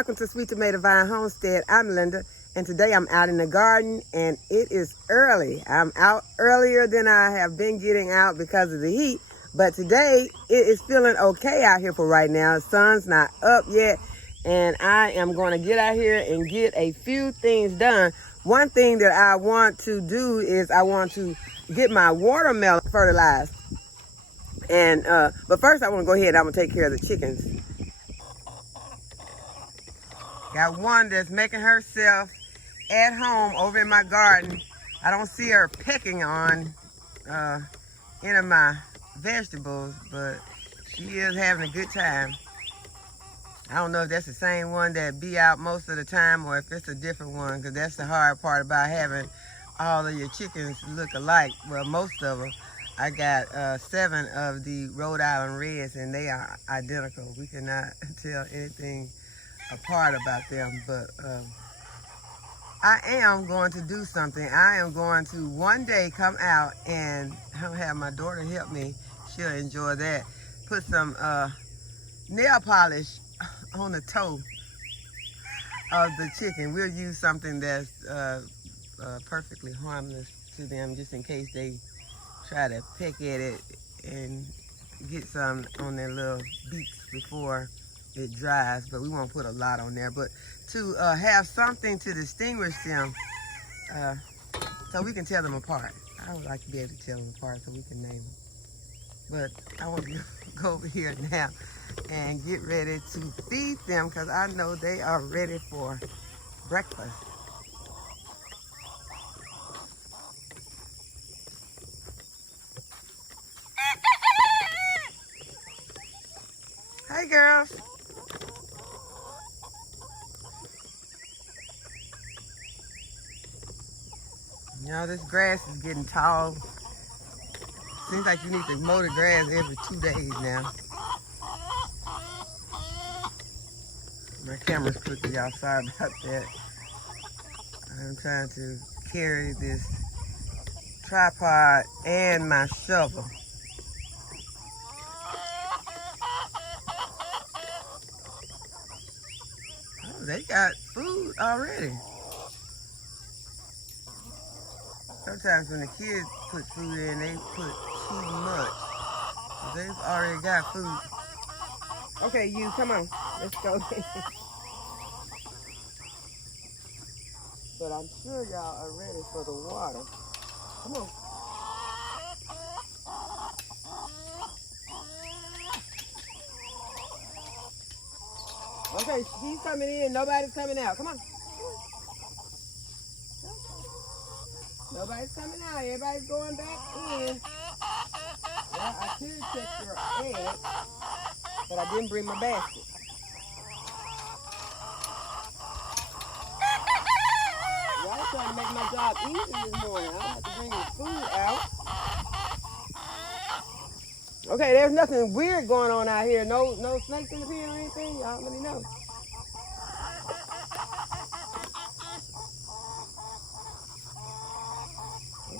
welcome to Sweet Tomato Vine Homestead. I'm Linda, and today I'm out in the garden, and it is early. I'm out earlier than I have been getting out because of the heat, but today it is feeling okay out here for right now. The sun's not up yet, and I am going to get out here and get a few things done. One thing that I want to do is I want to get my watermelon fertilized. And but first I want to go ahead and I'm going to take care of the chickens. Got one that's making herself at home over in my garden. I don't see her pecking on any of my vegetables, but she is having a good time. I don't know if that's the same one that be out most of the time or if it's a different one, because that's the hard part about having all of your chickens look alike. Well, most of them. I got 7 of the Rhode Island Reds, and they are identical. We cannot tell anything apart about them, but I am going to do something. I am going to one day come out and have my daughter help me. She'll enjoy that. Put some nail polish on the toe of the chicken. We'll use something that's perfectly harmless to them, just in case they try to peck at it and get some on their little beaks before it dries, but we won't put a lot on there. But to have something to distinguish them, so we can tell them apart. I would like to be able to tell them apart so we can name them. But I want to go over here now and get ready to feed them, because I know they are ready for breakfast. Hey girls. You know, this grass is getting tall. Seems like you need to mow the grass every 2 days now. My camera's crooked, y'all. Sorry about that. I'm trying to carry this tripod and my shovel. Oh, they got food already. Sometimes when the kids put food in, they put too much. So they've already got food. Okay, you, come on. Let's go. But I'm sure y'all are ready for the water. Come on. Okay, he's coming in. Nobody's coming out. Come on. Nobody's coming out. Everybody's going back in. Well, I could check your eggs, but I didn't bring my basket. Y'all trying to make my job easy this morning. I don't have to bring the food out. Okay, there's nothing weird going on out here. No snakes in the pen or anything. Y'all let me know.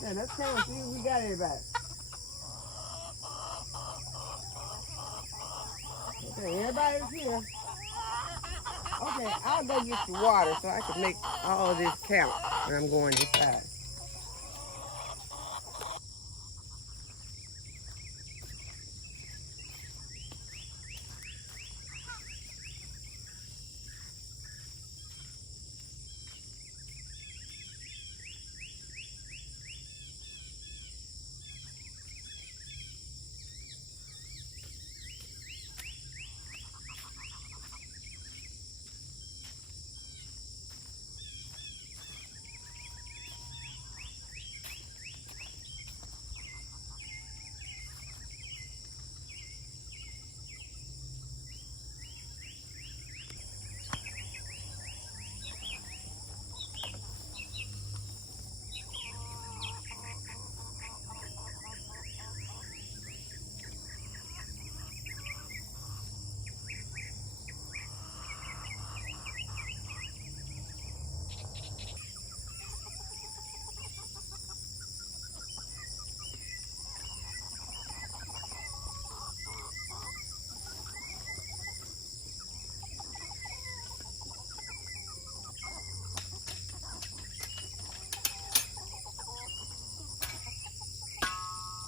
Okay, let's count and see if we got everybody. Okay, everybody's here. Okay, I'll go get the water so I can make all of this count when I'm going inside.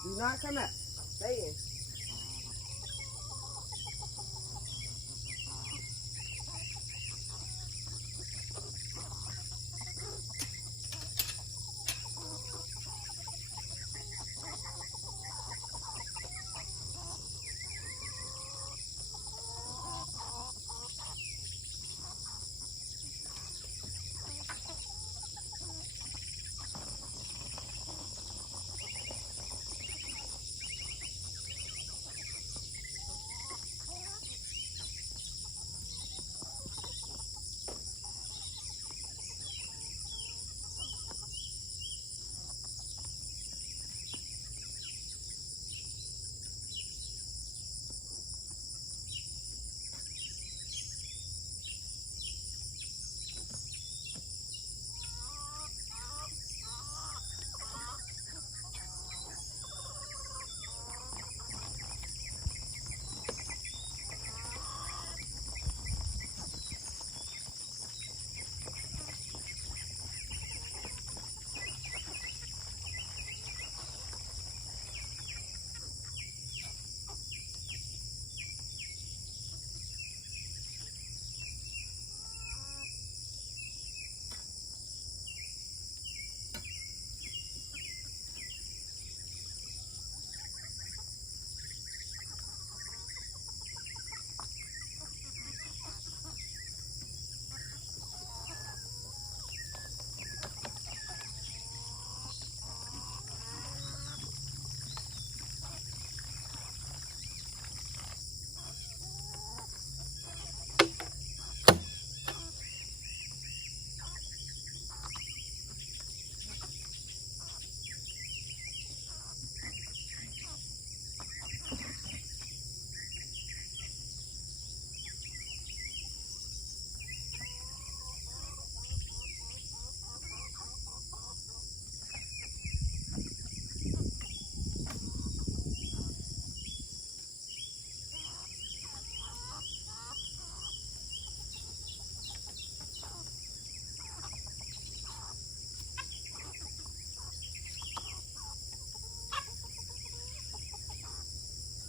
Do not come out. Stay in.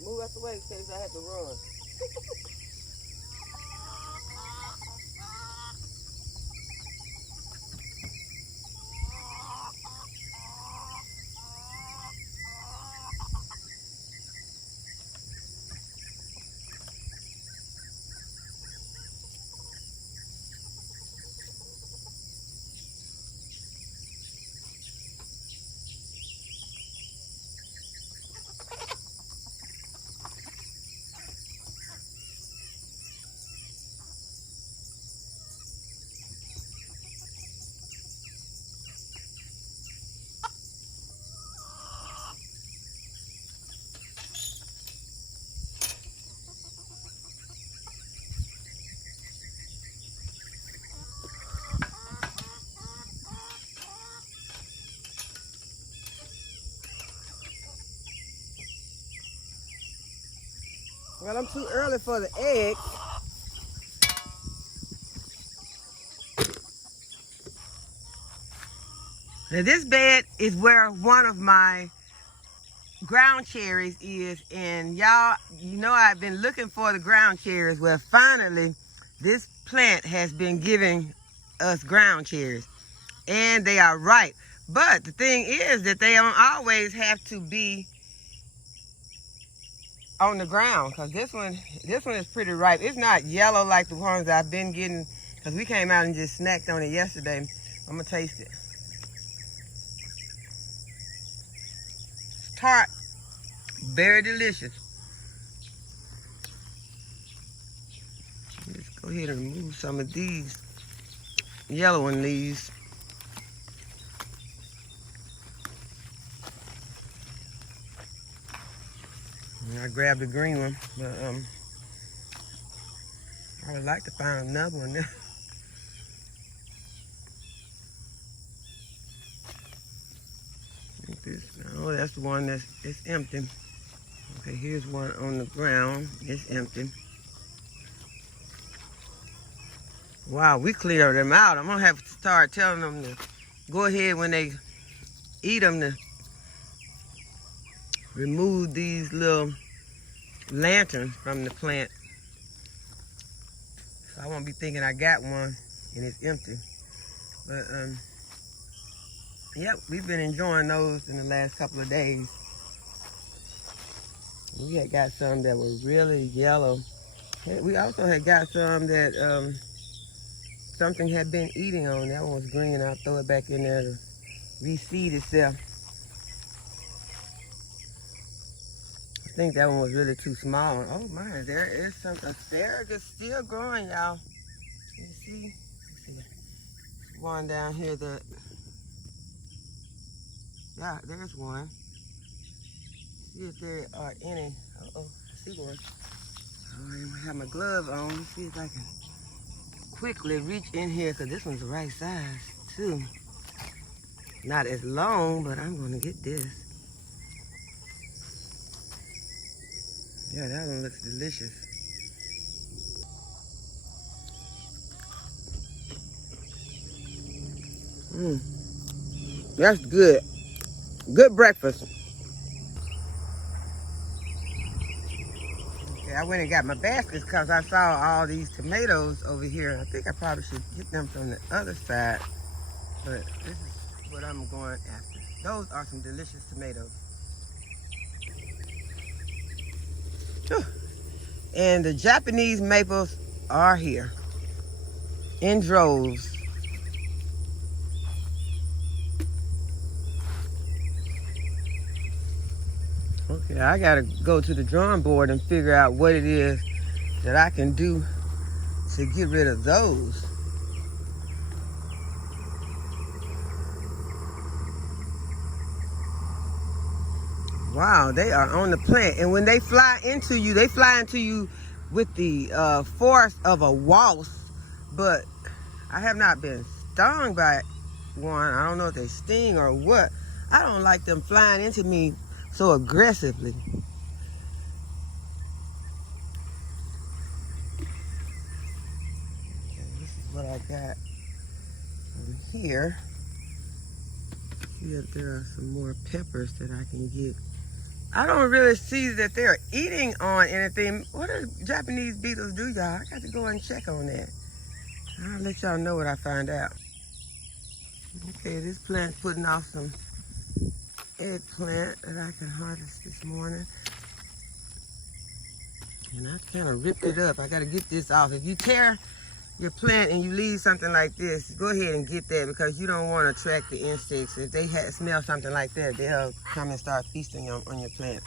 Move out the way in case I have to run. Well, I'm too early for the eggs. Now this bed is where one of my ground cherries is, and y'all, you know I've been looking for the ground cherries. Well, finally, this plant has been giving us ground cherries, and they are ripe. But the thing is that they don't always have to be on the ground, because this one is pretty ripe. It's not yellow like the ones I've been getting, because we came out and just snacked on it yesterday. I'm gonna taste it. It's tart, very delicious. Let's go ahead and remove some of these yellow leaves. And I grabbed the green one, but I would like to find another one there. Oh, that's the one that's empty. Okay, here's one on the ground. It's empty. Wow, we cleared them out. I'm gonna have to start telling them to go ahead when they eat them to remove these little lanterns from the plant. So I won't be thinking I got one and it's empty. But yep, we've been enjoying those in the last couple of days. We had got some that were really yellow. We also had got some that something had been eating on. That one was green. I'll throw it back in there to reseed itself. I think that one was really too small. Oh my, there is some asparagus still growing, y'all. You see? One down here that, yeah, there's one. See if there are any. Uh-oh, I see one. I have my glove on. Let's see if I can quickly reach in here, because this one's the right size too. Not as long, but I'm gonna get this. Yeah, that one looks delicious. That's good. Good breakfast. Okay, I went and got my baskets because I saw all these tomatoes over here. I think I probably should get them from the other side, but this is what I'm going after. Those are some delicious tomatoes. Whew. And the Japanese maples are here in droves. Okay, I gotta go to the drawing board and figure out what it is that I can do to get rid of those. Wow, they are on the plant. And when they fly into you with the force of a wasp. But I have not been stung by one. I don't know if they sting or what. I don't like them flying into me so aggressively. Okay, this is what I got over here. See if there are some more peppers that I can get. I don't really see that they're eating on anything. What do Japanese beetles do, y'all? I got to go and check on that. I'll let y'all know what I find out. Okay, this plant's putting off some eggplant that I can harvest this morning. And I kind of ripped it up. I got to get this off. If you tear your plant and you leave something like this, go ahead and get that, because you don't want to attract the insects. If they smell something like that, they'll come and start feasting on your plant.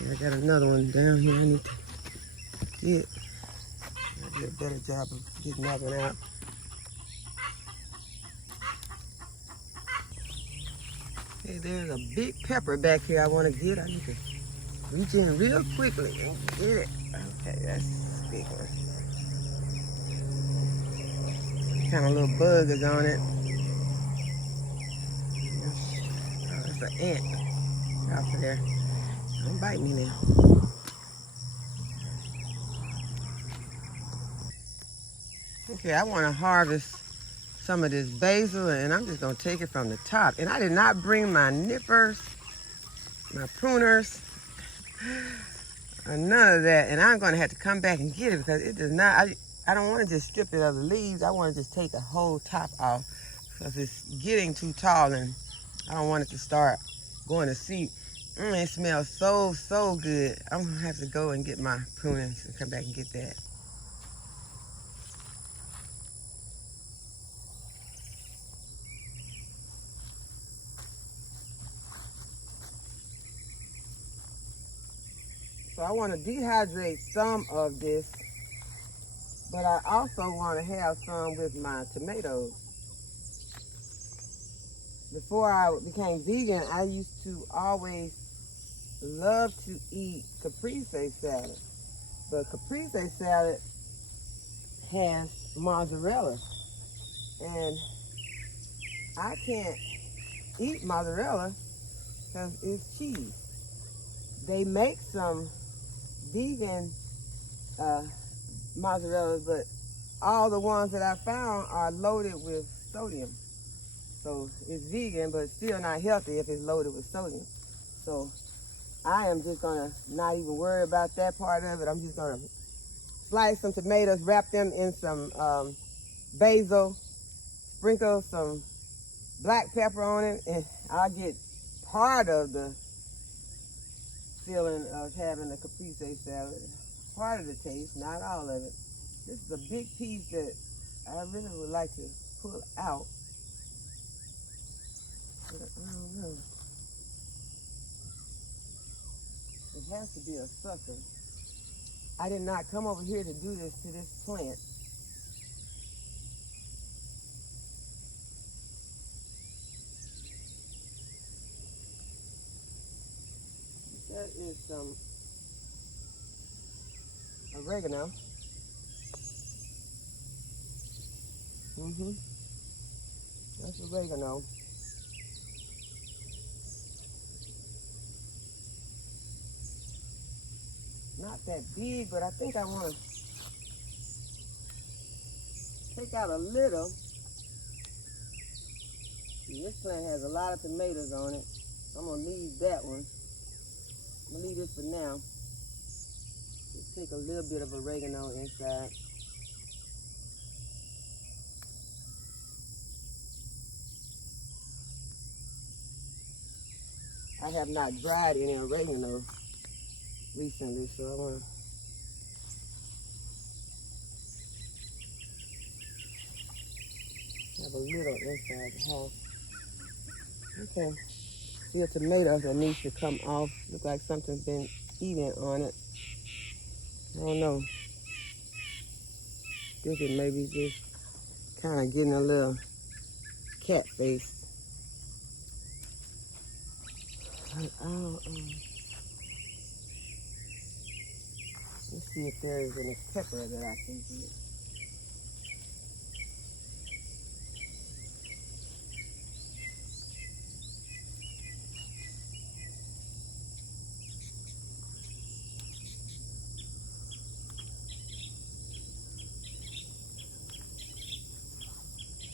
Okay, I got another one down here I need to get. I'll do a better job of getting that one out. Okay, there's a big pepper back here I want to get. I need to reach in real quickly and get it. Okay, that's a big one. Kind of little bug is on it. Oh, that's an ant out there. Don't bite me now. Okay, I want to harvest some of this basil, and I'm just going to take it from the top. And I did not bring my nippers, my pruners, none of that. And I'm going to have to come back and get it, because it does not, I don't want to just strip it of the leaves. I want to just take the whole top off, because it's getting too tall and I don't want it to start going to seed. It smells so good. I'm going to have to go and get my prunings and come back and get that. So I want to dehydrate some of this, but I also want to have some with my tomatoes. Before I became vegan, I used to always love to eat caprese salad. But caprese salad has mozzarella, and I can't eat mozzarella because it's cheese. They make some vegan mozzarellas, but all the ones that I found are loaded with sodium. So So it's vegan, but still not healthy if it's loaded with sodium. So I am just gonna not even worry about that part of it. I'm just gonna slice some tomatoes, wrap them in some basil, sprinkle some black pepper on it, and I'll get part of the feeling of having a caprese salad. Part of the taste, not all of it. This is a big piece that I really would like to pull out. But I don't know. It has to be a sucker. I did not come over here to do this to this plant. That is some oregano. That's oregano. Not that big, but I think I want to take out a little. See, this plant has a lot of tomatoes on it. I'm going to leave that one. I'm going to leave this for now. Just take a little bit of oregano inside. I have not dried any oregano recently, so I want to have a little inside the house. Okay. See a tomato that needs to come off. Look like something's been eating on it. I don't know. I think it may be just kind of getting a little cat face. Let's see if there is any pepper that I can get.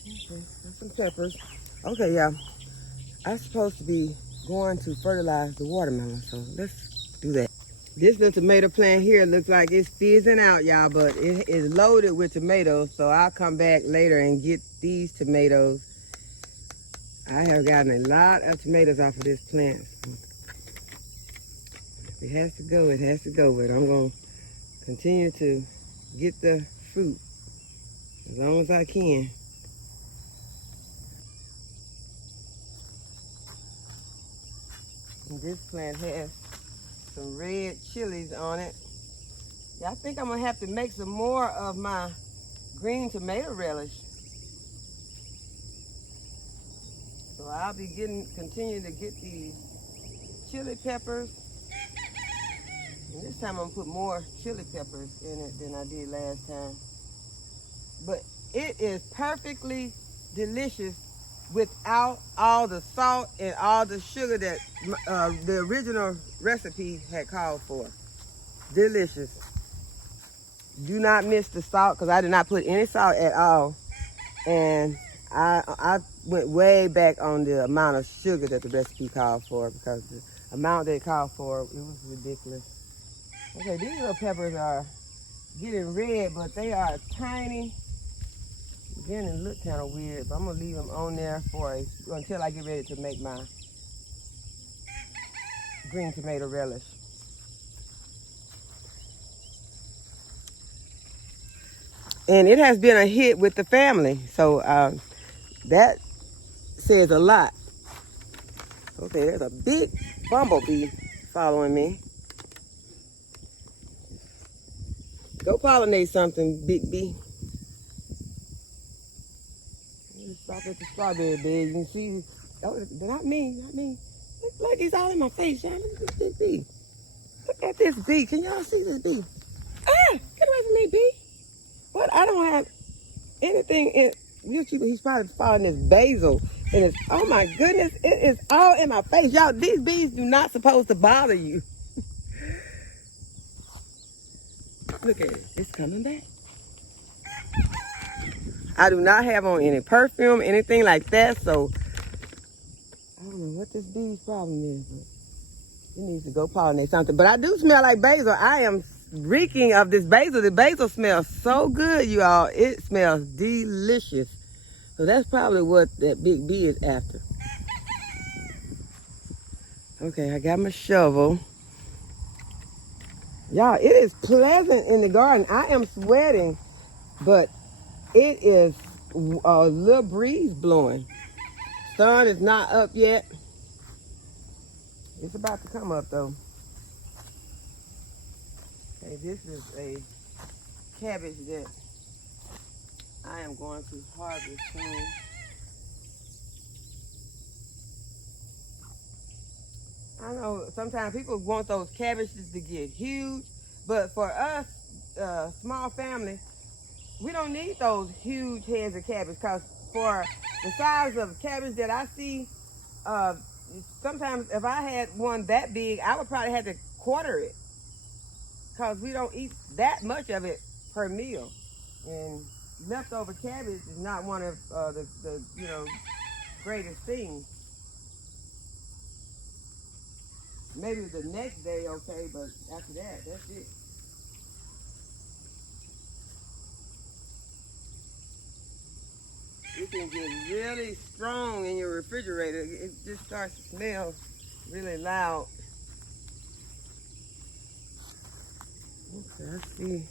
Okay, there's some peppers. Okay, yeah. I'm supposed to be going to fertilize the watermelon, so let's do that. This little tomato plant here looks like it's fizzing out, y'all, but it is loaded with tomatoes, so I'll come back later and get these tomatoes. I have gotten a lot of tomatoes off of this plant. If it has to go, it has to go, but I'm going to continue to get the fruit as long as I can. And this plant has some red chilies on it. Yeah, I think I'm gonna have to make some more of my green tomato relish. So I'll be continuing to get these chili peppers. And this time I'm gonna put more chili peppers in it than I did last time. But it is perfectly delicious without all the salt and all the sugar that the original recipe had called for. Delicious. Do not miss the salt, because I did not put any salt at all. And I went way back on the amount of sugar that the recipe called for, because the amount they called for, it was ridiculous. Okay, these little peppers are getting red, but they are tiny. Then it look kind of weird, but I'm gonna leave them on there until I get ready to make my green tomato relish. And it has been a hit with the family, so that says a lot. Okay, there's a big bumblebee following me. Go pollinate something, big bee. Stop at the strawberry bed. You can see, oh, not me. Look, he's all in my face, y'all. Look at this bee. Look at this bee. Can y'all see this bee? Ah, get away from me, bee. But I don't have anything in, he's probably following this basil. And it's, oh my goodness, it is all in my face. Y'all, these bees do not supposed to bother you. Look at it, it's coming back. I do not have on any perfume, anything like that, so don't know what this bee's problem is, but it needs to go pollinate something. But I do smell like basil. I am reeking of this basil. The basil smells so good, you all. It smells delicious. So that's probably what that big bee is after. Okay, I got my shovel. Y'all, it is pleasant in the garden. I am sweating, but it is a little breeze blowing. Sun is not up yet. It's about to come up though. Okay, this is a cabbage that I am going to harvest soon. I know sometimes people want those cabbages to get huge, but for us, small family, we don't need those huge heads of cabbage, because for the size of cabbage that I see, sometimes if I had one that big, I would probably have to quarter it, because we don't eat that much of it per meal. And leftover cabbage is not one of the greatest things. Maybe the next day, okay, but after that, that's it. It can get really strong in your refrigerator. It just starts to smell really loud. Okay, I see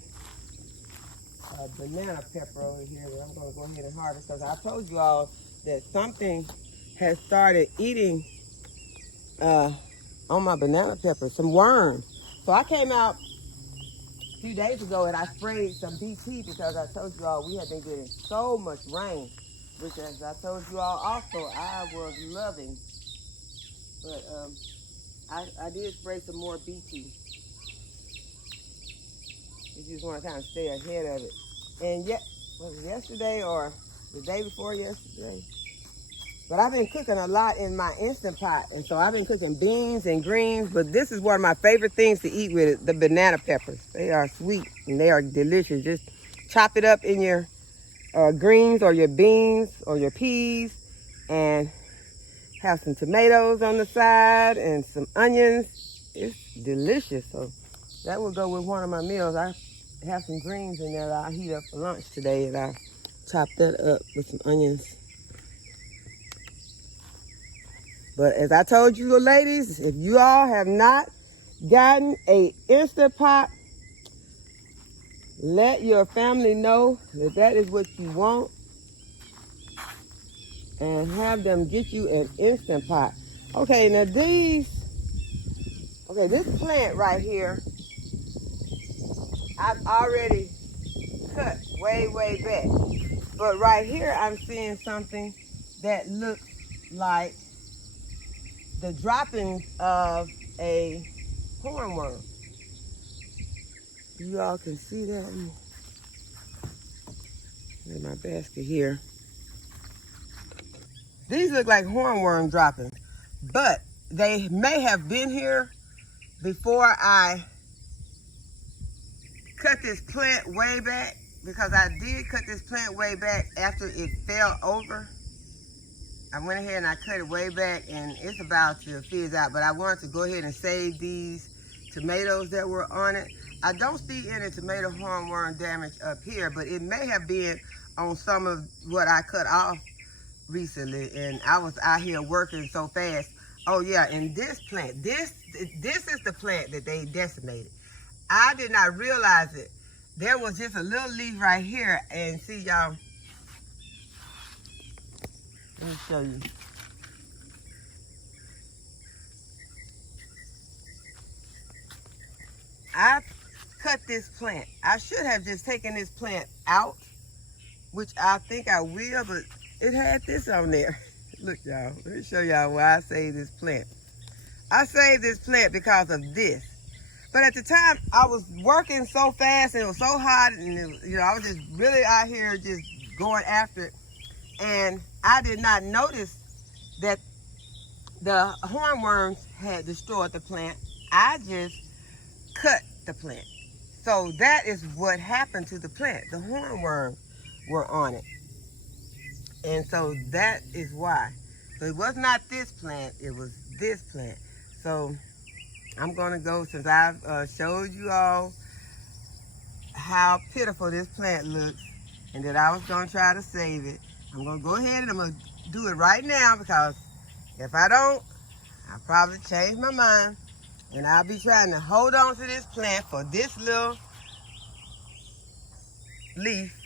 a banana pepper over here that I'm going to go ahead and harvest, because I told you all that something has started eating on my banana pepper, some worms. So I came out a few days ago and I sprayed some BT, because I told you all we had been getting so much rain, which, as I told you all also, I was loving. But I did spray some more BT. You just want to kind of stay ahead of it. And yet, was it yesterday or the day before yesterday? But I've been cooking a lot in my Instant Pot, and so I've been cooking beans and greens, but this is one of my favorite things to eat with it, the banana peppers. They are sweet and they are delicious. Just chop it up in your greens or your beans or your peas, and have some tomatoes on the side and some onions. It's delicious. So that will go with one of my meals. I have some greens in there that I'll heat up for lunch today, and I'll chop that up with some onions. But as I told you ladies, if you all have not gotten a Instant Pot, let your family know that that is what you want, and have them get you an Instant Pot. Okay, now this plant right here, I've already cut way back. But right here, I'm seeing something that looks like the droppings of a hornworm. You all can see that in my basket here. These look like hornworm droppings, but they may have been here before I cut this plant way back, because I did cut this plant way back after it fell over. I went ahead and I cut it way back, and it's about to fizz out, but I wanted to go ahead and save these tomatoes that were on it. I don't see any tomato hornworm damage up here, but it may have been on some of what I cut off recently, and I was out here working so fast. Oh yeah, and this plant, this is the plant that they decimated. I did not realize it. There was just a little leaf right here, and see y'all, let me show you. I cut this plant. I should have just taken this plant out, which I think I will, but it had this on there. Look, y'all, let me show y'all why I saved this plant. I saved this plant because of this. But at the time, I was working so fast, and it was so hot, and it, I was just really out here just going after it. And I did not notice that the hornworms had destroyed the plant. I just cut the plant. So that is what happened to the plant. The hornworms were on it. And so that is why. So it was not this plant, it was this plant. So I'm gonna go, since I've showed you all how pitiful this plant looks and that I was gonna try to save it, I'm gonna go ahead and I'm gonna do it right now, because if I don't, I'll probably change my mind and I'll be trying to hold on to this plant for this little leaf.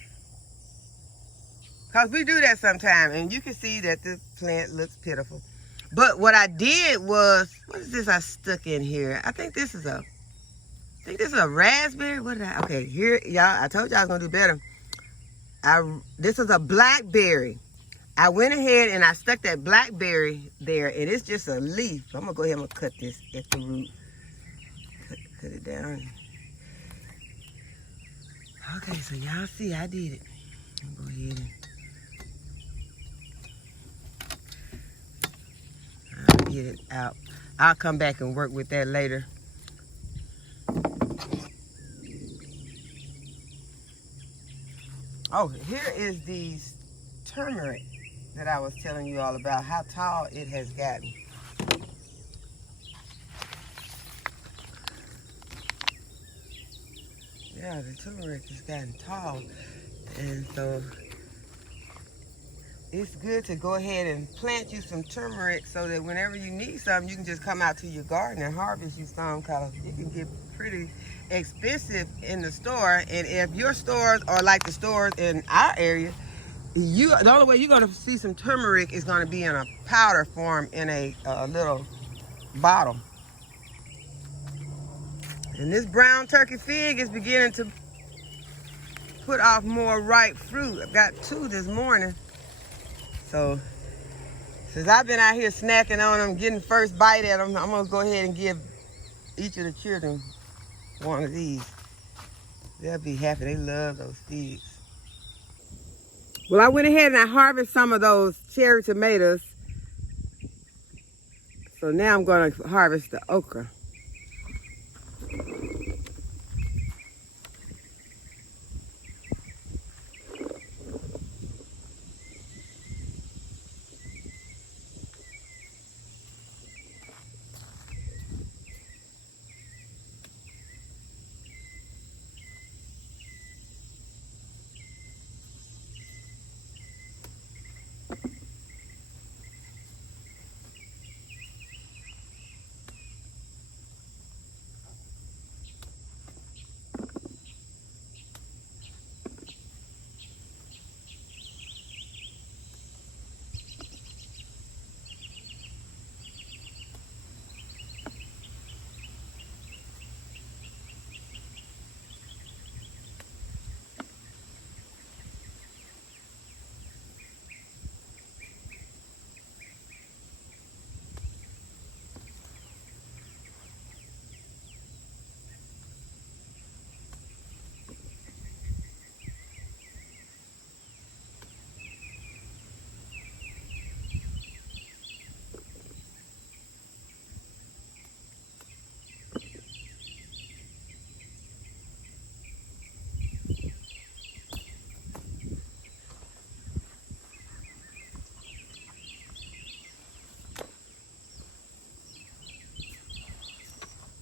Because we do that sometimes, and you can see that this plant looks pitiful. But what I did was, what is this I stuck in here? I think this is a raspberry. What did I, okay, here, y'all, I told y'all I was gonna do better. This is a blackberry. I went ahead and I stuck that blackberry there, and it's just a leaf. I'm gonna go ahead and cut this at the root. Cut it down. Okay, so y'all see I did it. I'll go ahead and I'll get it out. I'll come back and work with that later. Oh, here is the turmeric that I was telling you all about, how tall it has gotten. Yeah, the turmeric has gotten tall. And so it's good to go ahead and plant you some turmeric so that whenever you need something, you can just come out to your garden and harvest you some, because it can get pretty expensive in the store. And if your stores are like the stores in our area, the only way you're going to see some turmeric is going to be in a powder form in a little bottle. And this brown turkey fig is beginning to put off more ripe fruit. I've got 2 this morning. So since I've been out here snacking on them, getting first bite at them, I'm going to go ahead and give each of the children one of these. They'll be happy. They love those figs. Well, I went ahead and I harvested some of those cherry tomatoes. So now I'm going to harvest the okra.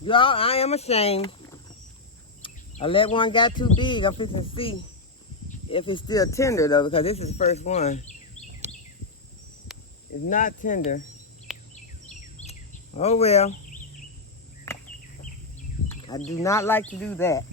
Y'all, I am ashamed. I let one get too big. I'm fixing to see if it's still tender though, because this is the first one. It's not tender. Oh well. I do not like to do that.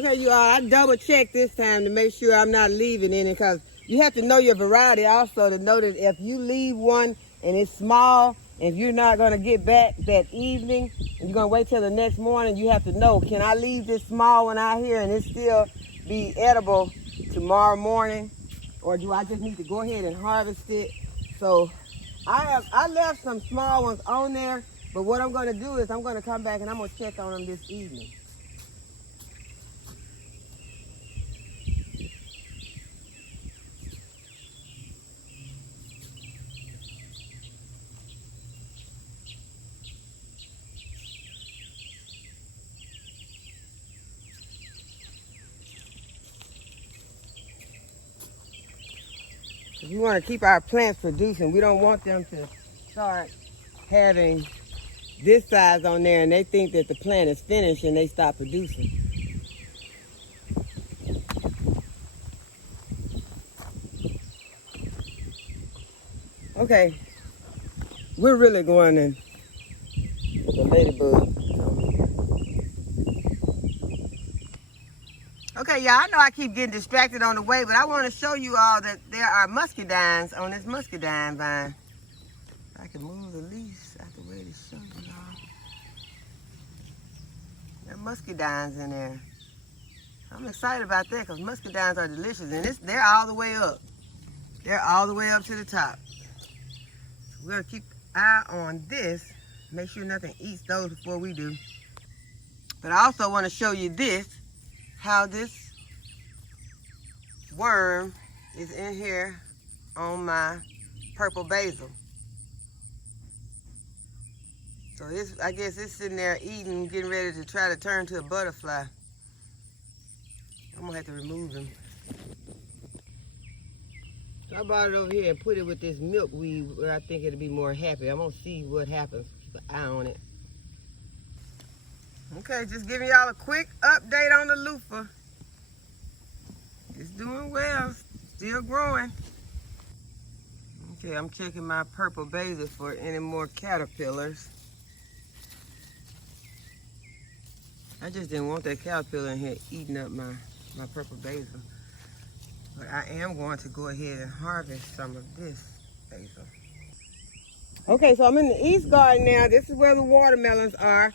Okay, you all, I double checked this time to make sure I'm not leaving any, because you have to know your variety also to know that if you leave one and it's small, and you're not going to get back that evening, and you're going to wait till the next morning, you have to know, can I leave this small one out here and it still be edible tomorrow morning? Or do I just need to go ahead and harvest it? So I left some small ones on there, but what I'm going to do is I'm going to come back and I'm going to check on them this evening. We want to keep our plants producing. We don't want them to start having this size on there and they think that the plant is finished and they stop producing. Okay, we're really going in with the ladybug. Okay, y'all, I know I keep getting distracted on the way, but I want to show you all that there are muscadines on this muscadine vine. I can move the leaves out the way to show you all. There are muscadines in there. I'm excited about that because muscadines are delicious, and they're all the way up. They're all the way up to the top. So we're going to keep an eye on this, make sure nothing eats those before we do. But I also want to show you this, how this worm is in here on my purple basil. So I guess it's sitting there eating, getting ready to try to turn to a butterfly. I'm gonna have to remove him. So I brought it over here and put it with this milkweed where I think it'll be more happy. I'm gonna see what happens. Keep an eye on it. Okay, just giving y'all a quick update on the loofah. It's doing well, still growing. Okay, I'm checking my purple basil for any more caterpillars. I just didn't want that caterpillar in here eating up my purple basil. But I am going to go ahead and harvest some of this basil. Okay, so I'm in the east garden now. This is where the watermelons are.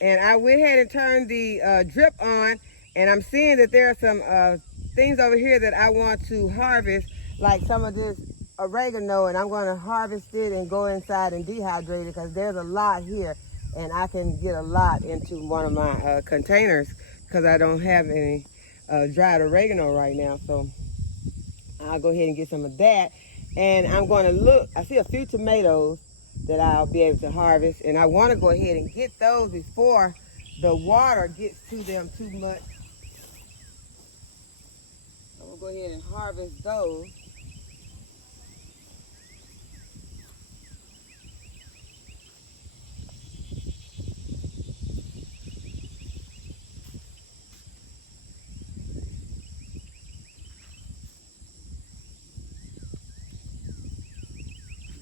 And I went ahead and turned the drip on, and I'm seeing that there are some things over here that I want to harvest, like some of this oregano, and I'm going to harvest it and go inside and dehydrate it because there's a lot here, and I can get a lot into one of my containers because I don't have any dried oregano right now. So I'll go ahead and get some of that, and I'm going to look. I see a few tomatoes that I'll be able to harvest, and I want to go ahead and get those before the water gets to them too much. I'm going to go ahead and harvest those.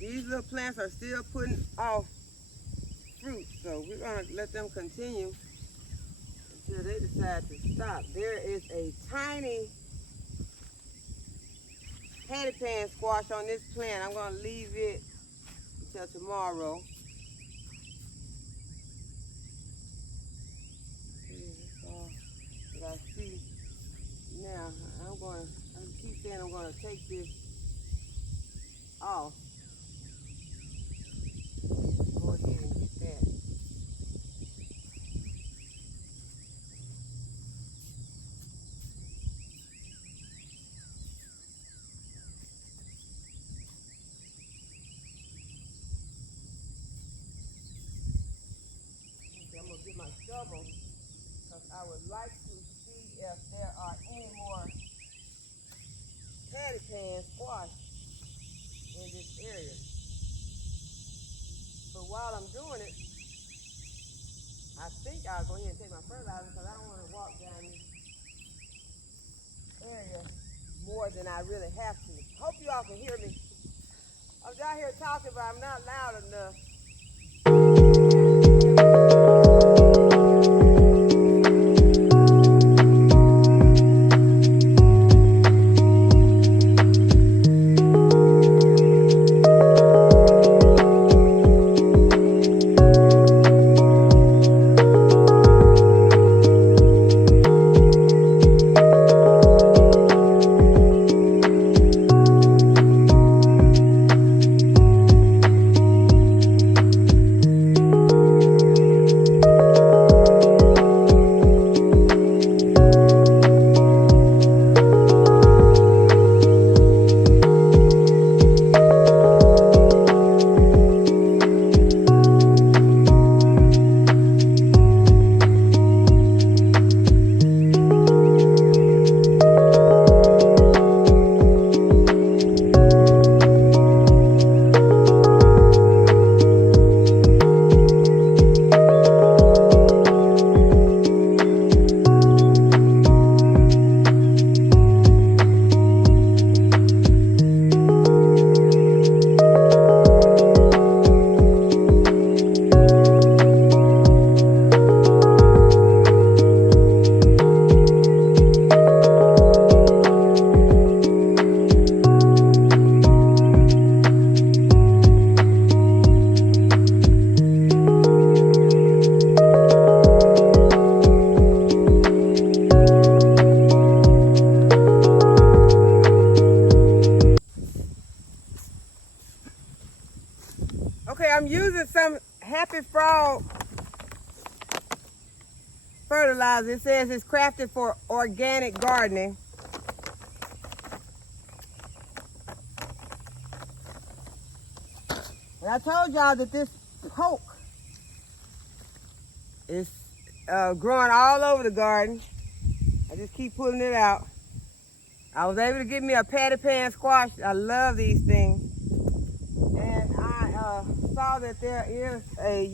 These little plants are still putting off fruit, so we're going to let them continue until they decide to stop. There is a tiny patty pan squash on this plant. I'm going to leave it until tomorrow. That's all that I see now. I keep saying I'm going to take this off. Go ahead and get that. Okay, I'm going to get my shovel because I would like to see if there are any more patty pan squash in this area. But while I'm doing it, I think I'll go ahead and take my fertilizer because I don't want to walk down this area more than I really have to. Hope you all can hear me. I'm down here talking, but I'm not loud enough. Okay, I'm using some Happy Frog fertilizer. It says it's crafted for organic gardening. And I told y'all that this poke is growing all over the garden. I just keep pulling it out. I was able to get me a patty pan squash. I love these things. And I saw that there is a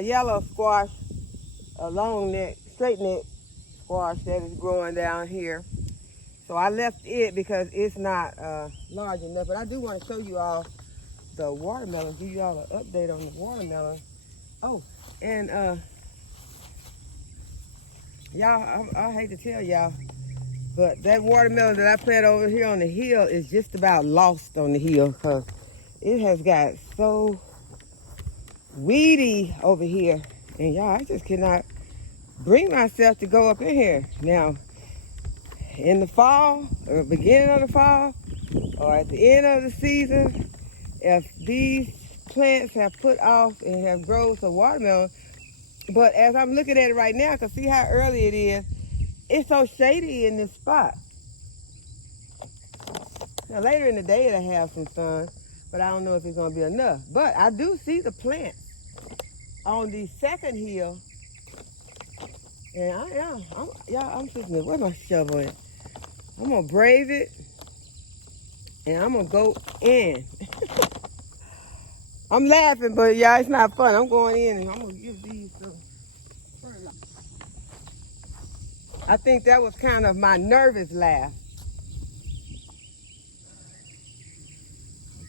yellow squash, a long neck, straight neck squash that is growing down here. So I left it because it's not large enough. But I do want to show you all the watermelon, give you all an update on the watermelon. Oh, and y'all, I hate to tell y'all, but that watermelon that I planted over here on the hill is just about lost on the hill because it has got so weedy over here. And y'all, I just cannot bring myself to go up in here. Now, in the fall, or beginning of the fall, or at the end of the season, if these plants have put off and have grown some watermelon, but as I'm looking at it right now, I can see how early it is. It's so shady in this spot. Now later in the day it'll have some sun, but I don't know if it's gonna be enough. But I do see the plants on the second hill, and I'm sitting there. Where's my shovel at? I'm gonna brave it, and I'm gonna go in. I'm laughing, but y'all, it's not fun. I'm going in and I'm gonna give these some fertilizer. I think that was kind of my nervous laugh.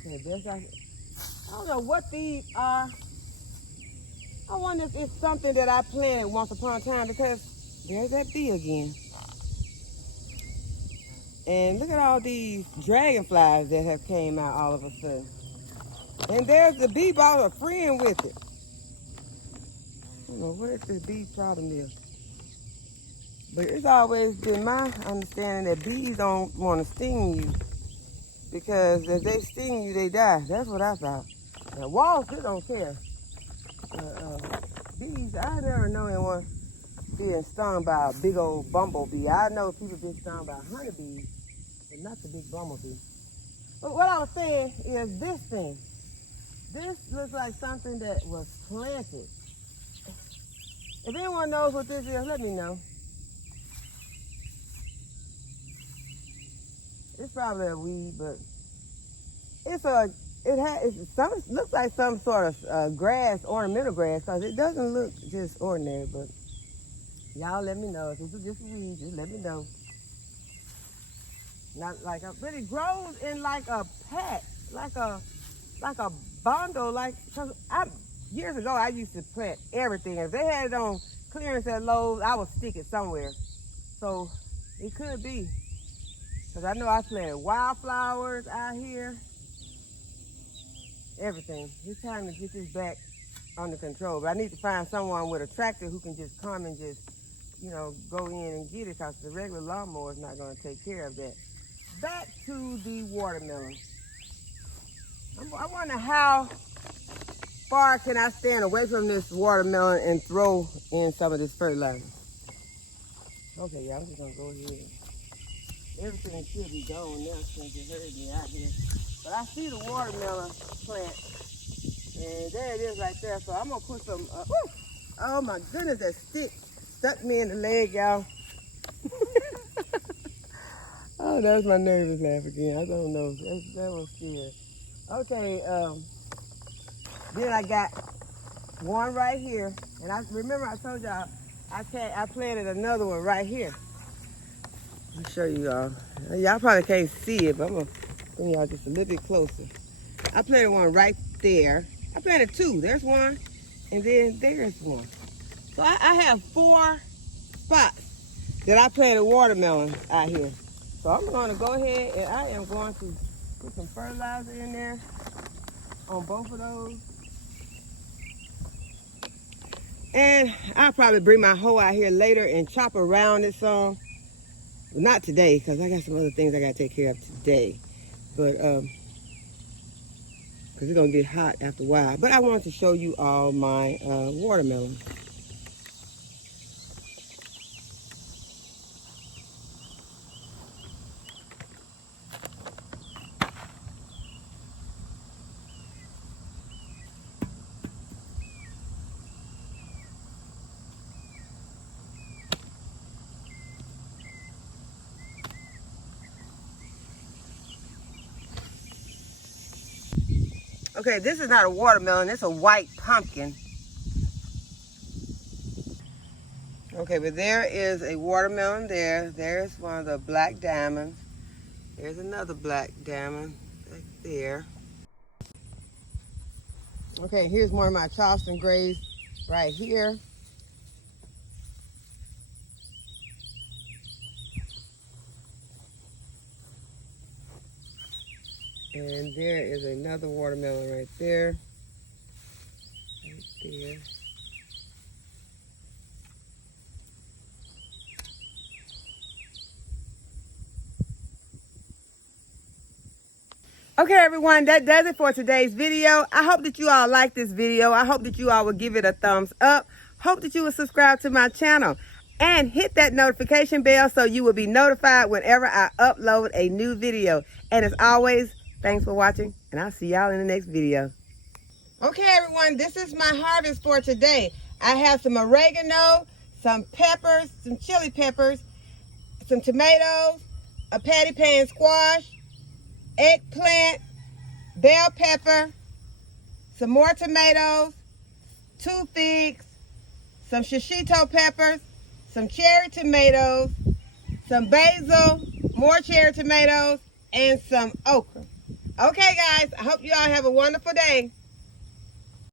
Okay, I don't know what these are. I wonder if it's something that I planted once upon a time, because there's that bee again. And look at all these dragonflies that have came out all of a sudden. And there's the bee brought a friend with it. I don't know what the bee problem is. But it's always been my understanding that bees don't want to sting you, because if they sting you, they die. That's what I thought. Now, wasps, they don't care. Bees, I never know anyone being stung by a big old bumblebee. I know people been stung by honeybees, but not the big bumblebee. But what I was saying is this thing. This looks like something that was planted. If anyone knows what this is, let me know. It's probably a weed, but it looks like some sort of grass, ornamental grass, because it doesn't look just ordinary. But y'all let me know if it's just a weed. Just let me know. Not like but it grows in like a patch, like a bundle, cause years ago I used to plant everything. If they had it on clearance at Lowe's, I would stick it somewhere. So it could be, cause I know I planted wildflowers out here, everything. It's time to get this back under control. But I need to find someone with a tractor who can just come and just, go in and get it, cause the regular lawnmower is not gonna take care of that. Back to the watermelon. I wonder how far can I stand away from this watermelon and throw in some of this fertilizer. Okay, yeah, I'm just gonna go ahead. Everything should be gone now since you heard me out here. But I see the watermelon plant, and there it is right there. So I'm gonna put some, oh my goodness, that stick stuck me in the leg, y'all. Oh, that was my nervous laugh again. I don't know, that was scary. Okay, then I got one right here, and I remember I told y'all I planted another one right here. Let me show you y'all. Y'all probably can't see it, but I'm gonna bring y'all just a little bit closer. I planted one right there. I planted two. There's one, and then there's one. So I have 4 spots that I planted watermelon out here. So I'm gonna go ahead and I am going to put some fertilizer in there on both of those. And I'll probably bring my hoe out here later and chop around it some. Well, not today, because I got some other things I gotta take care of today. But because it's going to get hot after a while. But I wanted to show you all my watermelon. Okay, this is not a watermelon, it's a white pumpkin. Okay, but there is a watermelon there. There's one of the black diamonds. There's another black diamond back there. Okay, here's one of my Charleston grays right here. And there is another watermelon right there. Right there. Okay, everyone, that does it for today's video. I hope that you all like this video. I hope that you all will give it a thumbs up. Hope that you will subscribe to my channel and hit that notification bell so you will be notified whenever I upload a new video. And as always, thanks for watching, and I'll see y'all in the next video. Okay, everyone, this is my harvest for today. I have some oregano, some peppers, some chili peppers, some tomatoes, a patty pan squash, eggplant, bell pepper, some more tomatoes, 2 figs, some shishito peppers, some cherry tomatoes, some basil, more cherry tomatoes, and some okra. Okay, guys, I hope you all have a wonderful day.